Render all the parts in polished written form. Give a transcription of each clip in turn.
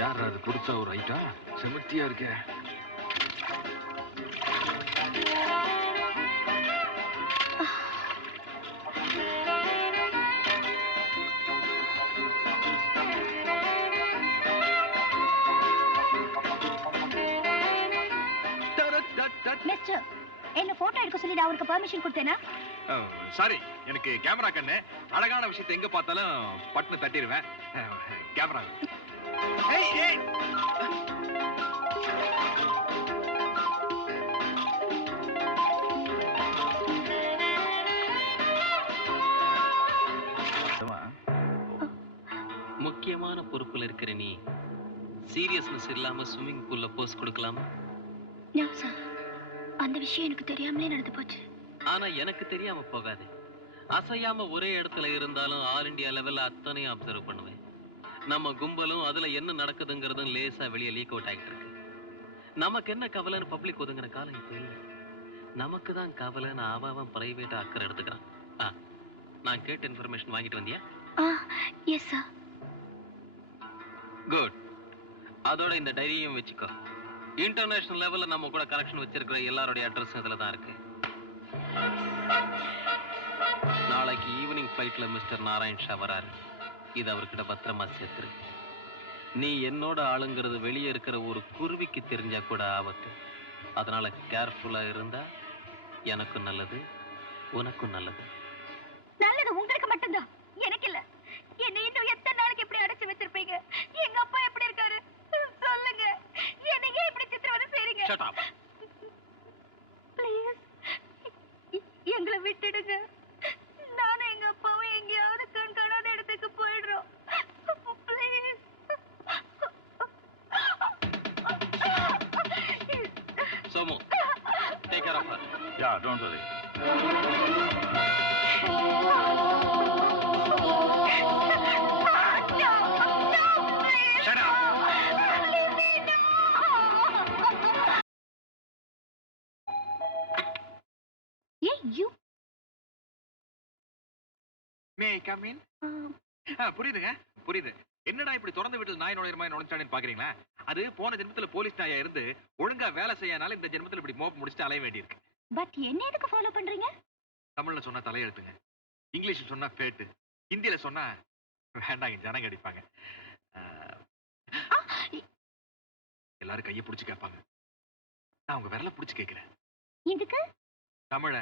யார் அது கொடுத்தா ஒரு ஐட்டா செமத்தியா இருக்க. மிஸ்டர், என்ன போட்டோ எடுக்க சொல்லி நான் உங்களுக்கு பெர்மிஷன் கொடுத்தேனா? சாரி, எனக்கு கேமரா கண்ணு. அழகான விஷயத்தை எங்க பார்த்தாலும் பட்டுன்னு தட்டிடுவேன். கேமரா. ஏய் ஏய், முக்கியமான பொறுப்புல இருக்கிற நீ சீரியஸ்னஸ் இல்லாம ஸ்விம்மிங் பூல்ல போஸ் கொடுக்கலாமா? நோ சார், அந்த விஷயம் எனக்கு தெரியாமலே நடந்து போச்சு. ஆனா எனக்கு தெரியாம போகாது. அசையாம ஒரே இடத்துல இருந்தாலும் ஆல் இண்டியா லெவல்ல அத்தனையும் அப்சர்வ் பண்ணுவேன். நம்ம கும்பலும் அதுல என்ன நடக்குதுங்கிறதும் லேசா வெளியே லீக் அவுட் ஆகிட்டு இருக்கு. நமக்கு என்ன கவலைன்னு பப்ளிக் ஒதுங்கிற காலம் இப்ப இல்லை. நமக்கு தான் கவலைன்னு அவன் பிரைவேட்டா அக்கறை எடுத்துக்கிறான். நான் கேட்ட இன்ஃபர்மேஷன் வாங்கிட்டு வந்தியா? Yes sir. குட். அதோட இந்த டைரியும் வச்சுக்கோ. இன்டர்நேஷனல் லெவல்ல நம்ம கூட கனெக்ஷன் வச்சிருக்கிற எல்லாரோட அட்ரஸ் இதுல தான் இருக்கு. நாளைக்கு ஈவினிங் ஃபிளைட்ல மிஸ்டர் நாராயண் ஷா வராரு. இது அவர்கிட்ட பத்திரமா சேர்த்துரு. நீ என்னோட ஆளுங்கிறது வெளியே இருக்கிற ஒரு குருவிக்கு தெரிஞ்சா கூட ஆபத்து. அதனால கேர்ஃபுல்லா இருந்தா எனக்கும் நல்லது, உனக்கும் நல்லது. நல்லது உங்களுக்கு மட்டும்தான், எனக்கு இல்ல. என்ன இன்னும் எத்தனை நாளைக்கு இப்படி அடைச்சு வச்சிருப்பீங்க? எங்க அப்பா எப்படி இருக்காரு சொல்லுங்க. என்ன ஏன் இப்படி சித்திரவதை செய்றீங்க? Shut up. ப்ளீஸ் எங்களை விட்டுடுங்க. நானும் எங்க அப்பாவும் எங்கேயாவது கண் காணாத இடத்துக்கு போயிடுறோம். Please. Somu, take care of her. Yeah, don't worry. புரியுதுங்க, புரியுது. என்னடா இப்படி திறந்து விட்டு நாய் நுழையிற மாதிரி நுழைச்சானு பாக்குறீங்களா? அது போன ஜென்மத்துல போலீஸ் நாயா இருந்து ஒழுங்கா வேலை செய்யனால இந்த ஜென்மத்துல இப்படி மோப் முடிச்சுட்டு அலைய வேண்டியிருக்கு. பட் என்ன எதுக்கு ஃபாலோ பண்றீங்க? தமிழ்ல சொன்னா தலையெழுத்துங்க, இங்கிலீஷ்ல சொன்னா பேட்டு, ஹிந்தியில சொன்னா வேண்டாங்க ஜனங்க அடிப்பாங்க. எல்லாரும் கையை பிடிச்சு கேட்பாங்க, நான் உங்க விரல பிடிச்சு கேட்கிறேன். இதுக்கு தமிழ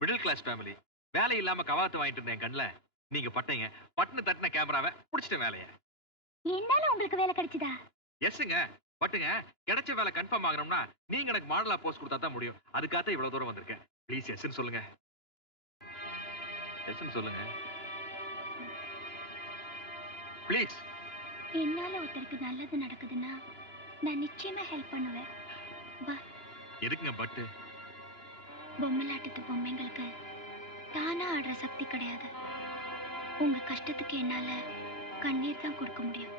மிடில் கிளாஸ் ஃபேமிலி, வேலை இல்லாம கவாத்து வாங்கிட்டு இருந்தேன் கண்ணுல நீங்க பட்டீங்க. பட்டுன்னு தட்டின கேமராவை புடிச்சிட்ட வேலைய. என்னால உங்களுக்கு வேலை கிடைச்சதா? எஸ்ங்க, பட்டுங்க. கிடைச்ச வேலை கன்ஃபார்ம் ஆகணும்னா நீங்க எனக்கு மாடலா போஸ்ட் கொடுத்தா தான் முடியும். அதுக்காக இவ்வளவு தூரம் வந்திருக்கேன். ப்ளீஸ் எஸ்ன்னு சொல்லுங்க. எஸ்ன்னு சொல்லுங்க ப்ளீஸ். என்னால ஒருத்தருக்கு நல்லது நடக்குதுன்னா நான் நிச்சயமா ஹெல்ப் பண்ணுவேன். எதுக்குங்க பட்டு? பொம்மலாட்டத்து பொம்மைங்களுக்கு தானா ஆடுற சக்தி கிடையாது. உங்க கஷ்டத்துக்கு என்னால கண்ணீர் தான் கொடுக்க முடியும்,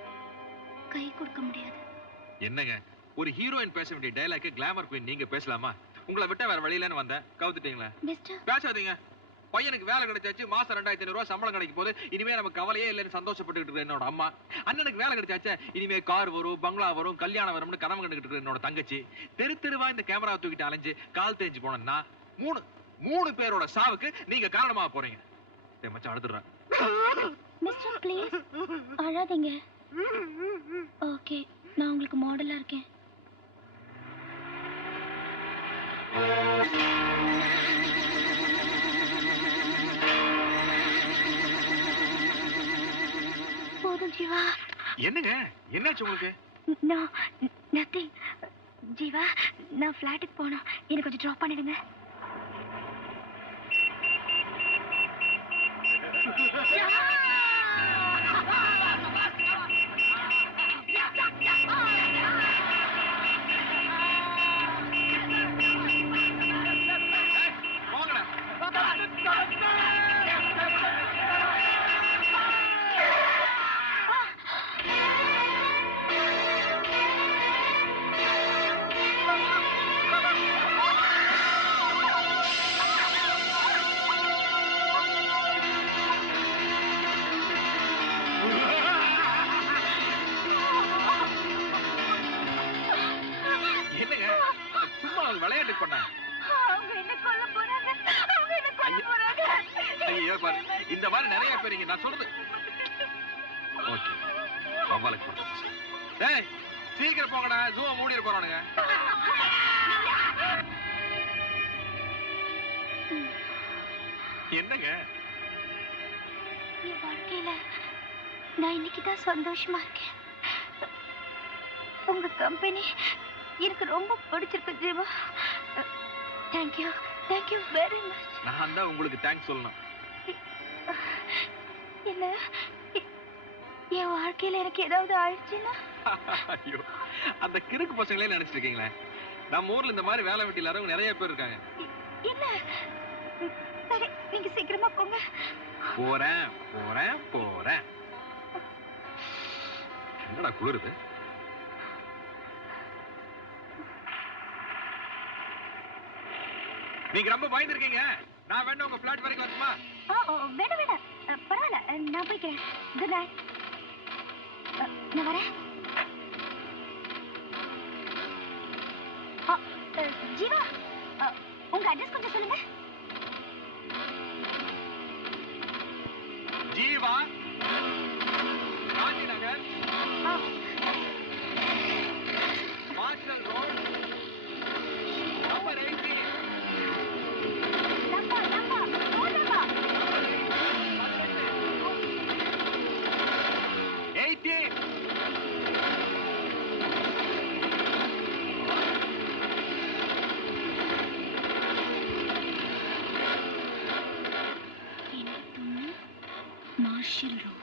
கை கொடுக்க முடியாது. என்னங்க, ஒரு ஹீரோயின் பேச வேண்டிய டயலாக் கிளாமர் குயின் நீங்க பேசலாமா? உங்களை விட்ட வேற வழியிலன்னு வந்தேன், கவுத்துட்டீங்களா? பேசாதீங்க. பையனுக்கு வேலை கிடைச்சாச்சு, மாசம் 2500 ரூபாய் சம்பளம் கிடைக்கும் போது இனிமே நமக்கு கவலையே இல்லைன்னு சந்தோஷப்பட்டு இருக்கு என்னோட அம்மா. அண்ணனுக்கு வேலை கிடைச்சாச்சு, இனிமே கார் வரும், பங்களா வரும், கல்யாணம் வரும்னு கனவு கண்டுகிட்டு இருக்கு என்னோட தங்கச்சி. தெரு தெருவா இந்த கேமரா தூக்கிட்டு அலைஞ்சு கால் தேஞ்சு போனா மூணு பேரோட சாவுக்கு நீங்க காரணமா போறீங்க. மச்சான் அழுதுறேன். மிஸ்டர் ப்ளீஸ் அழாதீங்க. ஓகே, நான் உங்களுக்கு மாடலா இருக்கேன். போதும் ஜீவா. என்னங்க, என்னாச்சு உங்களுக்கு? நத்திங் ஜீவா, நான் ஃபிளாட்டுக்கு போகணும், எனக்கு கொஞ்சம் ட்ராப் பண்ணிடுங்க. இங்க பாரு, இந்த மாதிரி நிறைய பேர் இங்க நான் சொல்றது. ஓகே, அவ்வாளுக்கு போடுறேன். டேய், சீக்கிரம் போங்கடா, ஜூவை மூடிட போறானுங்க. என்னங்க? என் வாழ்க்கையில நான் இன்னைக்குதான் சந்தோஷமா இருக்கேன். உங்க கம்பெனி எனக்கு ரொம்ப பிடிச்சிருக்கு Jeeva. Thank you, thank you very much. நான் தான் உங்களுக்கு தேங்க்ஸ் சொல்லணும். இல்ல, என் வாழ்க்கையில எனக்கு ஏதாவது ஆயிடுச்சுன்னா? ஐயோ, அந்த கிறுக்கு பசங்களே நினைச்சிட்டு இருக்கீங்களே. நம்ம ஊர்ல இந்த மாதிரி வேலை வெட்டி இல்லாதவங்க நிறைய பேர் இருக்காங்க. இல்ல, சரி, நீங்க சீக்கிரமா போங்க. போறேன் போறேன் போறேன். என்னடா குளிருது? நீங்க ரொம்ப பயந்துருக்கீங்க. நான் வேணா உங்க பிளாட் வரைக்கும் வரட்டுமா? வேணாம் வேணாம், பரவாயில்ல, நான் போய்க்கிறேன். Good night. நான் வரேன். ஜீவா, உங்க அட்ரஸ் கொஞ்சம் சொல்லுங்க. Jeeva, Gandhi Nagar, Marshal road, number 80. நம்பா நம்பா நம்பா 80. Marshal road.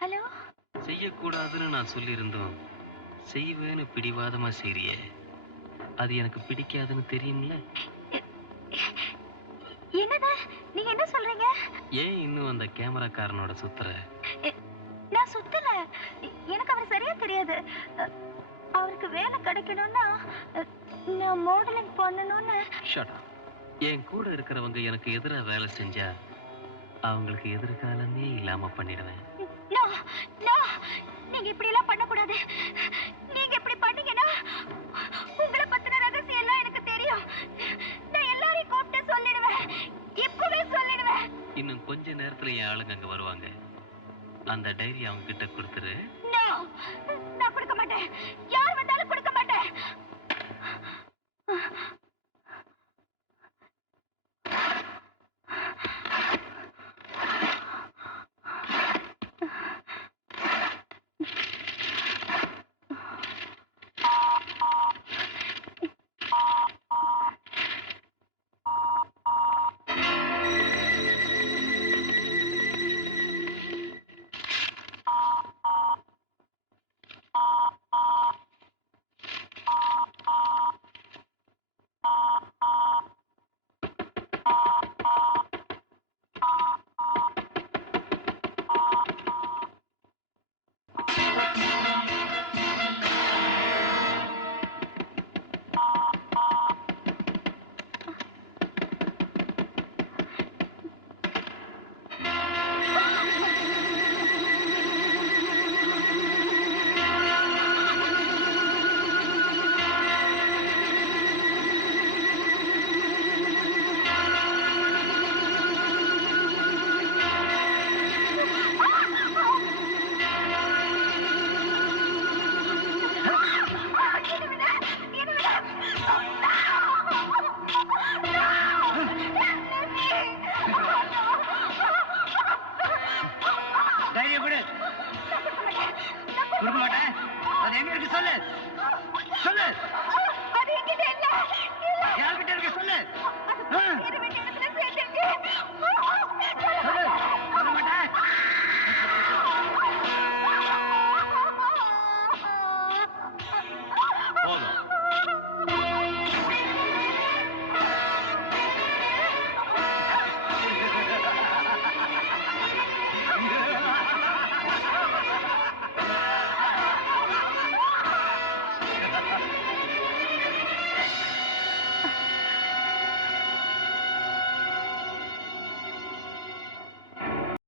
ஹலோ. செய்யக்கூடாதுன்னு நான் சொல்லியிருந்தோம், செய்வேன்னு பிடிவாதமா செய்றியே, அது எனக்கு பிடிக்காதுன்னு தெரியும்ல. என்னது, நீங்க என்ன சொல்றீங்க? ஏன் இன்னும் அந்த கேமராக்காரனோட சுத்துற? நான் சுத்தல. எனக்கு அவர் சரியா தெரியாது. அவருக்கு வேலை கிடைக்கணும்னா நான் மாடலிங் பண்ணணும்னு. Shut up. என் கூட இருக்கிறவங்க எனக்கு எதிரா வேலை செஞ்சா அவங்களுக்கு எதிர்காலமே இல்லாம பண்ணிடுவேன். நோ நோ, நீங்க இப்படி எல்லாம் பண்ணக்கூடாது. நீங்க இப்படி பண்ணீங்கன்னா உங்களை பத்தின ரகசியம் எல்லாம் எனக்கு தெரியும். நான் எல்லாரையும் கூப்பிட்டு சொல்லிடுவேன். இப்பவே சொல்லிடுவேன். இன்னும் கொஞ்ச நேரத்துல என் ஆளுங்க அங்க வருவாங்க. அந்த டைரி அவங்க கிட்ட கொடுத்துரு. நோ, நான் கொடுக்க மாட்டேன்.